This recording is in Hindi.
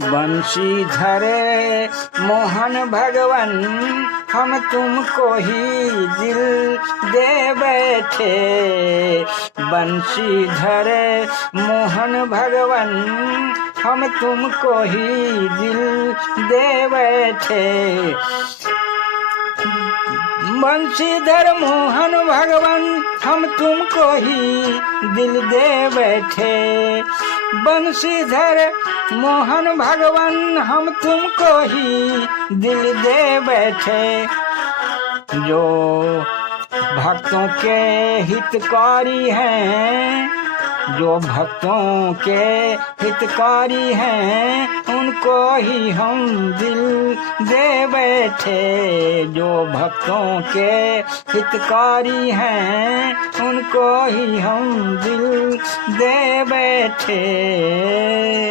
बंशीधर मोहन भगवन हम तुमको ही दिल दे बैठे। बंशीधर मोहन भगवन हम तुमको ही दिल दे बैठे। बंशीधर मोहन भगवन हम तुमको ही दिल दे बैठे। बंशीधर मोहन भगवन हम तुमको ही दिल दे बैठे। जो भक्तों के हितकारी हैं, जो भक्तों के हितकारी हैं, उनको ही हम दिल दे बैठे। जो भक्तों के हितकारी हैं, उनको ही हम दिल दे बैठे।